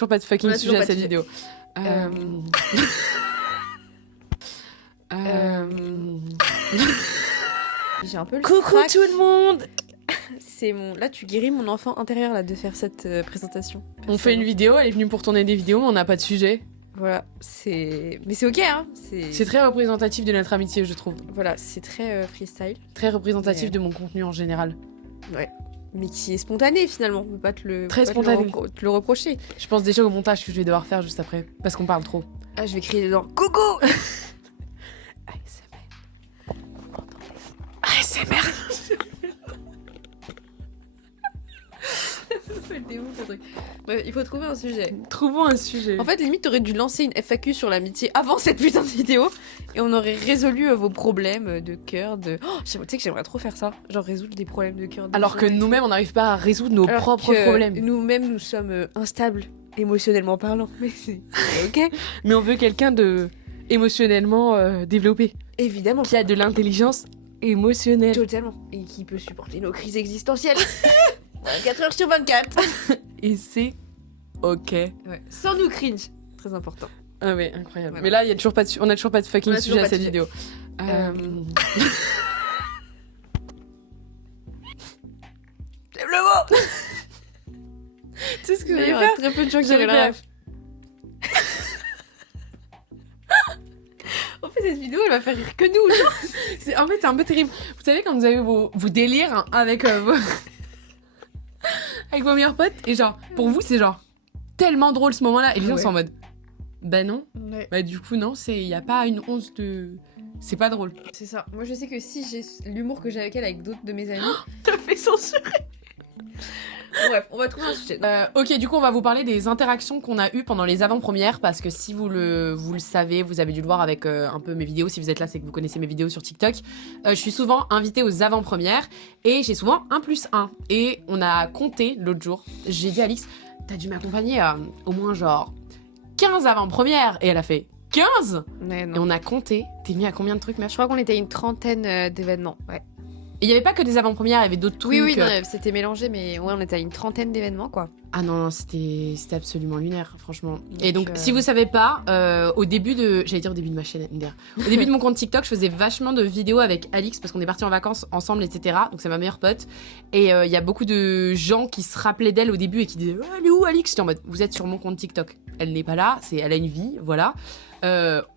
Toujours pas de fucking sujet à cette vidéo. J'ai un peu le Coucou trac. tout le monde. C'est mon... Là, tu guéris mon enfant intérieur là de faire cette présentation. On fait une vidéo, elle est venue pour tourner des vidéos, mais on n'a pas de sujet. Voilà, mais c'est ok, hein. C'est très représentatif de notre amitié, je trouve. Voilà, c'est très freestyle. Très représentatif Mais- de mon contenu en général. Ouais. Mais qui est spontané finalement, on peut pas te le, Très peut pas spontané. te le reprocher. Je pense déjà au montage que je vais devoir faire juste après, parce qu'on parle trop. Ah, je vais crier dedans. Coucou. ASMR. Ouais, il faut trouver un sujet. Trouvons un sujet. En fait, limite, t'aurais dû lancer une FAQ sur l'amitié avant cette putain de vidéo et on aurait résolu vos problèmes de cœur, de... Oh, tu sais que j'aimerais trop faire ça, genre résoudre des problèmes de cœur. Alors que nous-mêmes, on n'arrive pas à résoudre nos Alors propres que problèmes. Nous-mêmes, nous sommes instables, émotionnellement parlant. Mais c'est ok. Mais on veut quelqu'un de émotionnellement développé, Évidemment. qui a de l'intelligence émotionnelle. Totalement. Et qui peut supporter nos crises existentielles. 24 heures sur 24. Et c'est ok. Ouais. Sans nous cringe. Très important. Ah ouais, incroyable. Voilà. Mais là, y a toujours pas de on a toujours pas de fucking On a toujours sujet à pas de cette sujet. vidéo. Lève le mot. Tu sais ce que Il y j'allais aura faire très peu de gens qui J'allais auraient la faire- ref. En fait, cette vidéo, elle va faire rire que nous. Genre. En fait, c'est un peu terrible. Vous savez, quand vous avez vos délires hein, avec, vos... avec vos meilleurs potes, et genre, pour vous, c'est genre tellement drôle ce moment-là, et les gens Ouais. sont en mode bah non, Ouais. bah du coup, non, il y a pas une once de. C'est pas drôle. C'est ça. Moi, je sais que si j'ai l'humour que j'ai avec elle, avec d'autres de mes amis. T'as fait censurer. Bref, on va trouver un sujet. Ok, du coup, on va vous parler des interactions qu'on a eues pendant les avant-premières, parce que si vous le savez, vous avez dû le voir avec un peu mes vidéos. Si vous êtes là, c'est que vous connaissez mes vidéos sur TikTok. Je suis souvent invitée aux avant-premières et j'ai souvent 1+1. Et on a compté l'autre jour. J'ai dit à Alix, t'as dû m'accompagner à au moins genre 15 avant-premières. Et elle a fait 15. Ouais, Et non. on a compté. T'es mis à combien de trucs, Je Meuf? crois qu'on était à une trentaine d'événements. Ouais. Et il y avait pas que des avant-premières, il y avait d'autres trucs. Oui, non, c'était mélangé, mais ouais, on était à une trentaine d'événements, quoi. Ah non, c'était absolument lunaire, franchement. Et donc, Donc, si vous savez pas, au début de... J'allais dire au début de ma chaîne, MDR. Au début de mon compte TikTok, je faisais vachement de vidéos avec Alix, parce qu'on est partis en vacances ensemble, etc. Donc c'est ma meilleure pote. Et il y a beaucoup de gens qui se rappelaient d'elle au début et qui disaient « Elle est où, Alix ?» J'étais en mode « Vous êtes sur mon compte TikTok. Elle n'est pas là, elle a une vie, voilà. »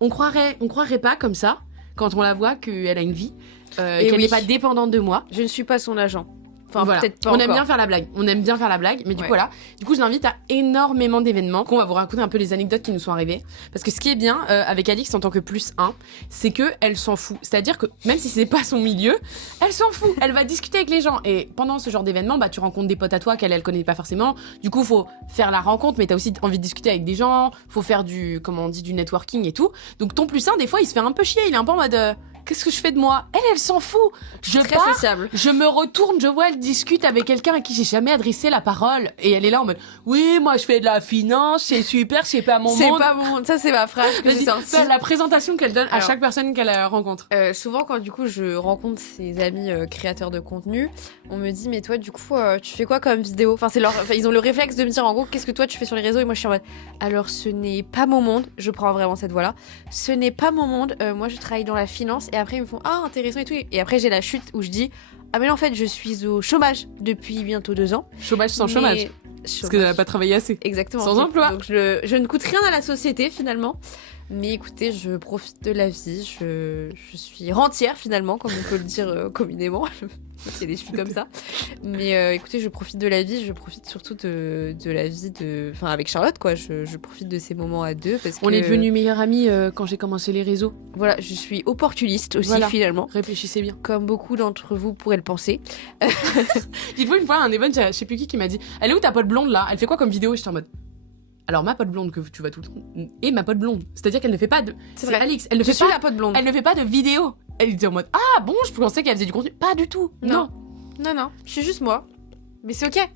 On croirait pas comme ça, quand on la voit, qu'elle a une vie, Et qu'elle oui. n'est pas dépendante de moi. Je ne suis pas son agent. Enfin, Voilà. peut-être pas on encore. aime bien faire la blague. On aime bien faire la blague, mais du Ouais. coup voilà. Du coup, je l'invite à énormément d'événements. On va vous raconter un peu les anecdotes qui nous sont arrivées. Parce que ce qui est bien avec Alix en tant que +1, c'est que elle s'en fout. C'est-à-dire que même si c'est pas son milieu, elle s'en fout. Elle va discuter avec les gens. Et pendant ce genre d'événement, bah tu rencontres des potes à toi qu'elle connaît pas forcément. Du coup, faut faire la rencontre, mais t'as aussi envie de discuter avec des gens. Faut faire du, comment on dit, du networking et tout. Donc ton +1, des fois, il se fait un peu chier. Il est un peu en mode, qu'est-ce que je fais de moi? Elle s'en fout. Je Très pars. sociable. Je me retourne, je vois, elle discute avec quelqu'un à qui j'ai jamais adressé la parole. Et elle est là en mode, oui, moi je fais de la finance, c'est super, c'est pas mon C'est monde. pas mon... Ça, c'est ma phrase que j'ai Vas-y, sortie. fais la présentation qu'elle donne à Alors. chaque personne qu'elle rencontre. Souvent, quand du coup je rencontre ses amis créateurs de contenu, on me dit mais toi du coup tu fais quoi comme vidéo? Enfin ils ont le réflexe de me dire en gros qu'est-ce que toi tu fais sur les réseaux et moi je suis en mode alors ce n'est pas mon monde, je prends vraiment cette voie là, ce n'est pas mon monde, moi je travaille dans la finance et après ils me font ah intéressant et tout et après j'ai la chute où je dis ah mais là en fait je suis au chômage depuis bientôt 2 ans. Chômage sans Mais- chômage. Parce qu'elle n'a pas travaillé assez. Exactement. Sans emploi. Donc je ne coûte rien à la société finalement. Mais écoutez, je profite de la vie. Je suis rentière finalement, comme on peut le dire communément. Il y a des filles comme ça. Mais écoutez, je profite de la vie. Je profite surtout de la vie enfin avec Charlotte quoi. Je profite de ces moments à deux parce que On est devenus meilleures amies quand j'ai commencé les réseaux. voilà, je suis opportuniste aussi Voilà. finalement. Réfléchissez bien. Comme beaucoup d'entre vous pourraient le penser. Dites-vous une fois, un event, je sais plus qui m'a dit, elle est où ta pote blonde là? Elle fait quoi comme vidéo? J'étais en mode, alors ma pote blonde que tu vois tout le temps, et ma pote blonde. C'est-à-dire qu'elle ne fait pas de... C'est vrai. Alix, elle ne Je fait suis pas... la pote blonde. Elle ne fait pas de vidéo. Elle était en mode, ah bon, je pensais qu'elle faisait du contenu. Pas du tout. Non. Non, je suis juste moi. Mais c'est ok.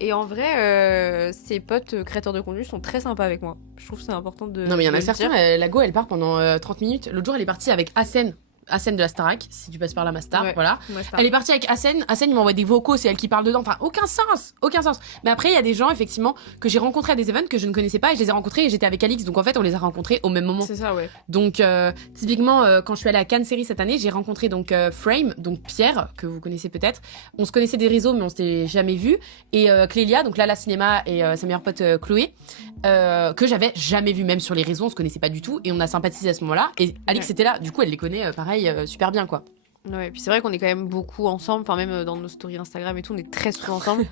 Et en vrai, ses potes créateurs de contenu sont très sympas avec moi. Je trouve que c'est important de. Non, mais il y en de a le certains, dire. la go, elle part pendant 30 minutes. L'autre jour, elle est partie avec Hassen. Hassen de la Starac, si tu passes par la Mastar, Ouais. voilà. Moi, ça. Elle est partie avec Hassen. Hassen, il m'envoie des vocaux, c'est elle qui parle dedans. Enfin, aucun sens. Mais après, il y a des gens, effectivement, que j'ai rencontrés à des events que je ne connaissais pas et je les ai rencontrés et j'étais avec Alix. Donc, en fait, on les a rencontrés au même moment. C'est ça, ouais. Donc, typiquement, quand je suis allée à Cannes Série cette année, j'ai rencontré donc Frame, donc Pierre, que vous connaissez peut-être. On se connaissait des réseaux, mais on s'était jamais vus. Et Clélia, donc là, la cinéma, et sa meilleure pote Chloé, que j'avais jamais vu, même sur les réseaux, on se connaissait pas du tout. Et on a sympathisé à ce moment-là. Et Alix Ouais. était là. Du coup, elle les connaît, pareil, super bien, quoi. Ouais, puis c'est vrai qu'on est quand même beaucoup ensemble, enfin même dans nos stories Instagram et tout, on est très souvent ensemble.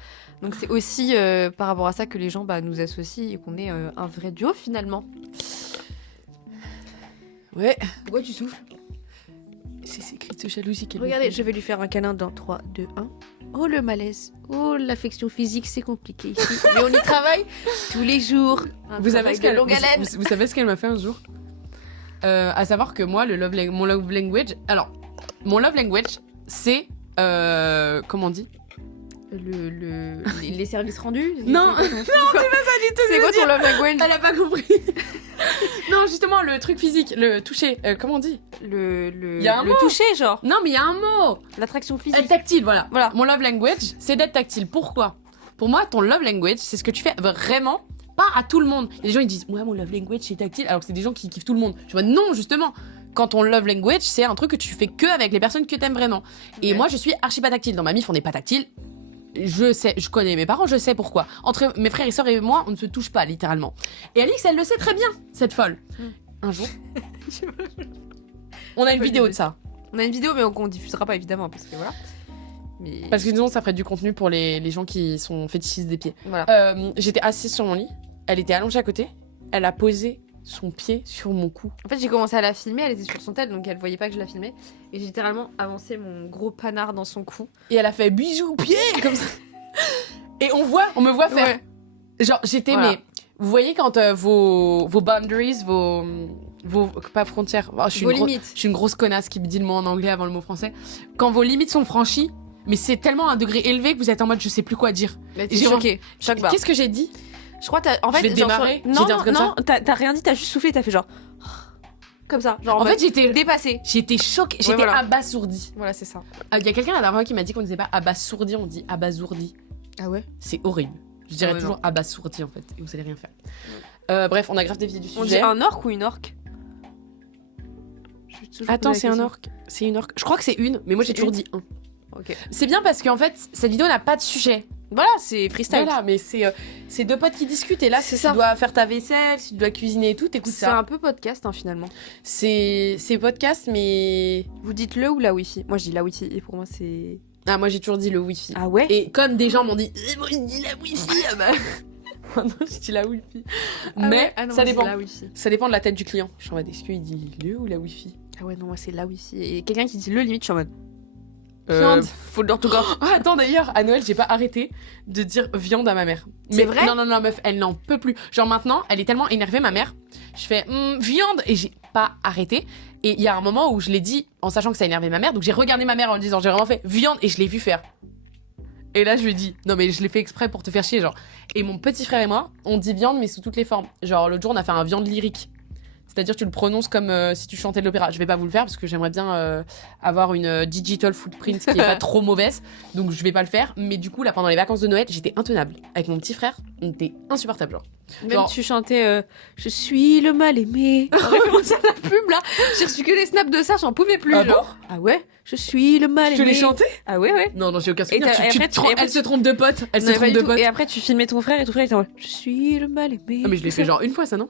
Donc c'est aussi par rapport à ça que les gens nous associent et qu'on est un vrai duo finalement. Ouais. Pourquoi tu souffles? C'est écrit de jalousie qu'elle Regardez, je vais lui faire un câlin dans 3, 2, 1. Oh le malaise, oh l'affection physique, c'est compliqué ici. Mais on y travaille tous les jours. Un Vous savez travail ce de qu'elle longue haleine. vous savez ce qu'elle m'a fait un jour à savoir que moi, mon love language... Alors, mon love language, c'est... comment on dit Les services rendus. Non, c'est pas ça. C'est quoi ton love language? Elle a pas compris. Non, justement, le truc physique, le toucher, comment on dit Le Y a un mot. toucher, genre. Non, mais il y a un mot. L'attraction Être physique. tactile, voilà. Voilà. Mon love language, c'est d'être tactile. Pourquoi? Pour moi, ton love language, c'est ce que tu fais vraiment, pas à tout le monde. Il y a des gens, ils disent, ouais, mon love language, c'est tactile, alors que c'est des gens qui kiffent tout le monde. Je vois, non, justement. Quand ton love language, c'est un truc que tu fais que avec les personnes que t'aimes vraiment. Et Ouais. moi, je suis archi pas tactile. Dans ma mif, on n'est pas tactile. Je sais, je connais mes parents, je sais pourquoi. Entre mes frères et sœurs et moi, on ne se touche pas, littéralement. Et Alix, elle le sait très bien, cette folle. Un jour, on a une vidéo de ça. On a une vidéo, mais qu'on diffusera pas évidemment, parce que voilà. Mais Parce que sinon, ça ferait du contenu pour les gens qui sont fétichistes des pieds. voilà. J'étais assise sur mon lit, elle était allongée à côté, elle a posé son pied sur mon cou. En fait, j'ai commencé à la filmer, elle était sur son tel, donc elle voyait pas que je la filmais. Et j'ai littéralement avancé mon gros panard dans son cou. Et elle a fait bisous pied comme ça. Et on me voit faire. Genre, j'étais, Voilà. mais vous voyez quand vos boundaries, vos pas frontières. Oh, Vos limites. Je suis une grosse connasse qui me dit le mot en anglais avant le mot français. Quand vos limites sont franchies, mais c'est tellement un degré élevé que vous êtes en mode je sais plus quoi dire. Mais t'es J'ai choquée. Choc barre. Qu'est-ce que j'ai dit? Je crois que en fait, Je vais te genre, démarrer, j'ai Non, dit un truc comme non, t'as rien dit, t'as juste soufflé, t'as fait genre. Comme ça. Genre En fait, j'étais dépassé. choquée, j'étais voilà. abasourdie. Voilà, c'est ça. Il y a quelqu'un la dernière fois qui m'a dit qu'on disait pas abasourdi, on dit abasourdi. Ah ouais? C'est horrible. Je dirais Ah ouais, toujours abasourdi en fait, et vous allez rien faire. Bref, on a grave dévié du On dit sujet. un orque ou une orque? Attends, c'est un orque. C'est une orque. Je crois que c'est une, mais moi j'ai C'est toujours une. dit un. Ok. C'est bien parce qu'en fait, cette vidéo n'a pas de sujet. Voilà, c'est freestyle. Voilà, mais c'est deux potes qui discutent. Et là, C'est si ça. tu dois faire ta vaisselle, si tu dois cuisiner et tout, t'écoutes C'est ça. un peu podcast finalement. C'est podcast, mais. Vous dites le ou la wifi? Moi je dis la wifi et pour moi c'est. Ah, moi j'ai toujours dit le wifi. Ah ouais? Et comme des gens m'ont dit, moi il dit la wifi, ah bah. Maintenant je dis la wifi. Mais ça dépend. La wifi. Ça dépend de la tête du client. Je suis en mode, est-ce qu'il dit le ou la wifi? Ah ouais, non, moi c'est la wifi. Et quelqu'un qui dit le limite, je suis en mode. Viande. Faut l'orthographe. Oh, attends, d'ailleurs, à Noël, j'ai pas arrêté de dire viande à ma mère. C'est vrai? Non, meuf, elle n'en peut plus. Genre maintenant, elle est tellement énervée, ma mère. Je fais viande et j'ai pas arrêté. Et il y a un moment où je l'ai dit en sachant que ça énervait ma mère. Donc j'ai regardé ma mère en lui disant, j'ai vraiment fait viande et je l'ai vu faire. Et là, je lui ai dit, non, mais je l'ai fait exprès pour te faire chier, genre. Et mon petit frère et moi, on dit viande, mais sous toutes les formes. Genre, l'autre jour, on a fait un viande lyrique. C'est-à-dire, tu le prononces comme si tu chantais de l'opéra. Je vais pas vous le faire parce que j'aimerais bien avoir une digital footprint qui est pas trop mauvaise. Donc, je vais pas le faire. Mais du coup, là, pendant les vacances de Noël, j'étais intenable. Avec mon petit frère, on était insupportable, genre. Même Genre- tu chantais Je suis le mal aimé. En référence à la pub là. J'ai reçu que des snaps de ça, j'en pouvais plus. Ah genre. Ah ouais? Je suis le mal Je aimé. l'ai chanté? Ah ouais, ouais. Non, j'ai aucun souvenir. Et après, Elle se trompe de pote. Elle se Non, pas trompe du de tout. pote. Et après, tu filmais ton frère et ton frère était en mode, je suis le mal aimé. Ah, mais je l'ai fait genre une fois, ça, non?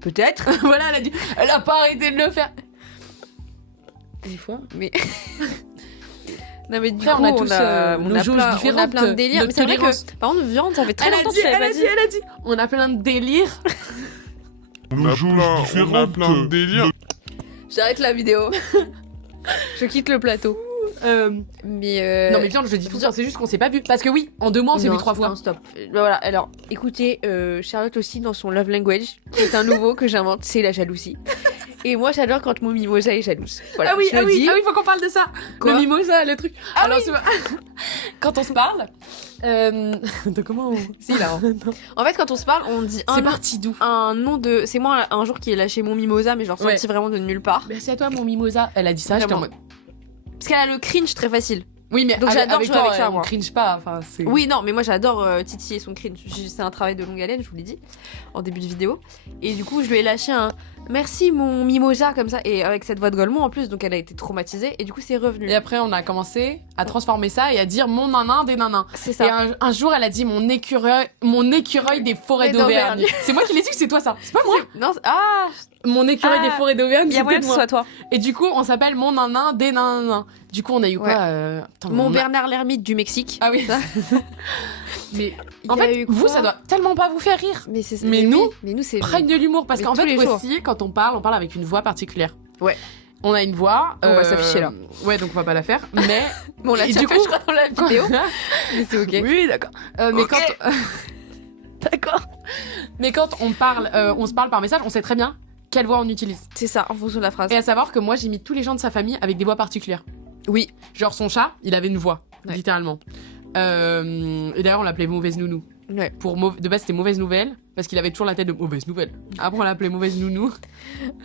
Peut-être. Voilà, elle a pas arrêté de le faire. Des fois. Mais. Non, mais du Après, coup, on a tous, on nos a jauges plein, on a différentes plein de délires. de Mais c'est vrai tolérance. que, par contre, viande, ça fait très Elle a longtemps dit, que je l'avais elle a pas dit, dit. elle a dit. On a plein de délires. On a plein de délires. J'arrête la vidéo. Je quitte le plateau. Mais Non, mais viande, je le dis tout le temps, c'est juste qu'on s'est pas vu. Parce que oui, en 2 mois, on s'est vu non, 3 fois. non, stop. Voilà, alors, écoutez, Charlotte aussi, dans son love language, qui est un nouveau que j'invente, c'est la jalousie. Et moi, j'adore quand mon mimosa est jalouse. Voilà, ah oui, je le dis. faut qu'on parle de ça. Quoi le mimosa, le truc. Ah Alors, oui. quand on se parle, de comment on... Si, là. Non. En fait, quand on se parle, on dit C'est parti d'où? un nom de. C'est moi un jour qui ai lâché mon mimosa, mais genre sorti vraiment de nulle part. Merci à toi, mon mimosa. Elle a dit ça, j'étais en Vraiment. mode. Parce qu'elle a le cringe très facile. Oui, mais Donc j'adore avec jouer toi, avec ça, on moi. cringe pas. Enfin, c'est... Oui, non, mais moi j'adore titiller son cringe. C'est un travail de longue haleine, je vous l'ai dit, en début de vidéo. Et du coup, je lui ai lâché un merci mon mimosa comme ça, et avec cette voix de Golemont en plus, donc elle a été traumatisée, et du coup, c'est revenu. Et après, on a commencé à transformer ça et à dire mon nanin des nanins. C'est Et ça. un jour, elle a dit mon écureuil des forêts d'Auvergne. C'est moi qui l'ai dit que c'est toi ça. C'est pas moi. Non, ah, Mon écureuil Ah, des forêts d'Auvergne, il y a c'était moyen que ce moi. soit toi. Et du coup, on s'appelle mon nanin des nanins. Du coup, on a eu quoi Ouais. Attends, Mon on a- Bernard l'ermite du Mexique. Ah oui. Ça. Mais Il en y a fait, eu vous, quoi ça doit tellement pas vous faire rire. Mais c'est Mais nous, mais nous c'est Prenne de l'humour parce Mais qu'en tous fait les jours. aussi, quand on parle avec une voix particulière. Ouais. On a une voix. On va s'afficher là. Ouais, donc on va pas la faire. Mais Bon, là, Et tu du fait, coup- je crois, dans la vidéo. Mais c'est ok. Oui, d'accord. Mais Ok. quand D'accord. mais quand on parle, on se parle par message, on sait très bien quelle voix on utilise. C'est ça, en fonction de la phrase. Et à savoir que moi, j'imite tous les gens de sa famille avec des voix particulières. Oui. Genre son chat, il avait une voix, Ouais. littéralement. Et d'ailleurs, on l'appelait Mauvaise Nounou. Ouais. De base, c'était Mauvaise Nouvelle, parce qu'il avait toujours la tête de Mauvaise Nouvelle. Après, on l'appelait Mauvaise Nounou.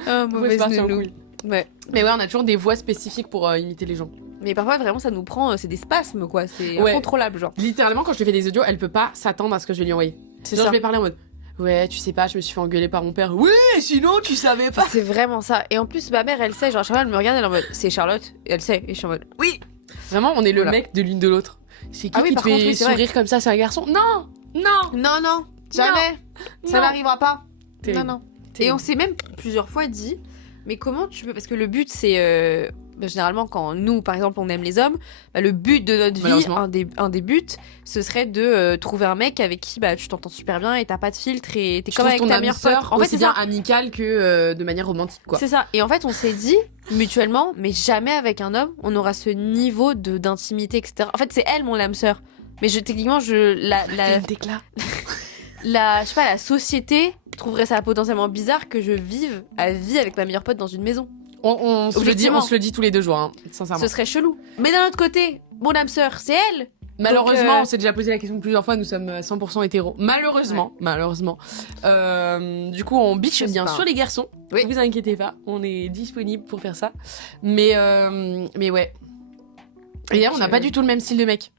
Ah, Ouais, c'est parti en nounou. couille. Ouais. Mais ouais, on a toujours des voix spécifiques pour imiter les gens. Mais parfois, vraiment, ça nous prend. C'est des spasmes, quoi. C'est Ouais. incontrôlable, genre. Littéralement, quand je lui fais des audios, elle peut pas s'attendre à ce que je vais lui envoyer. C'est Genre, ça. je vais parler en mode ouais, tu sais pas, je me suis fait engueuler par mon père. Oui, sinon, tu savais pas. C'est vraiment ça. Et en plus, ma mère, elle sait. Genre, chaque fois, elle me regarde, elle est en mode c'est Charlotte. Et elle sait. Et je suis en mode oui. Vraiment, on est le Voilà. mec de l'une de l'autre. C'est qui Ah oui, qui te par fait contre, oui, c'est vrai. sourire comme ça, c'est un garçon? Non, non, Non, jamais. Ça non. n'arrivera pas. Terrible. Non. Et Terrible. on s'est même plusieurs fois dit, mais comment tu peux. Parce que le but, c'est. Généralement, quand nous, par exemple, on aime les hommes, bah, le but de notre vie, Malheureusement. un des buts, ce serait de trouver un mec avec qui tu t'entends super bien et t'as pas de filtre et t'es Je comme trouve avec ton ta âme meilleure sœur pote. En fait, aussi c'est bien ça. amicale que de manière romantique, quoi. C'est ça. Et en fait, on s'est dit mutuellement, mais jamais avec un homme, on aura ce niveau d'intimité, etc. En fait, c'est elle, mon âme sœur. Mais techniquement, Fais une déclat. je sais pas, la société trouverait ça potentiellement bizarre que je vive à vie avec ma meilleure pote dans une maison. On se Objectivement. le dit tous les 2 jours, hein, sincèrement. Ce serait chelou. Mais d'un autre côté, mon âme sœur, c'est elle. Malheureusement, Donc, on s'est déjà posé la question plusieurs fois, nous sommes 100% hétéros. Malheureusement. Du coup, on bitch Je sais bien pas. sur les garçons. Oui. Ne vous inquiétez pas, on est disponible pour faire ça. Mais ouais. Et d'ailleurs, on n'a pas du tout le même style de mec.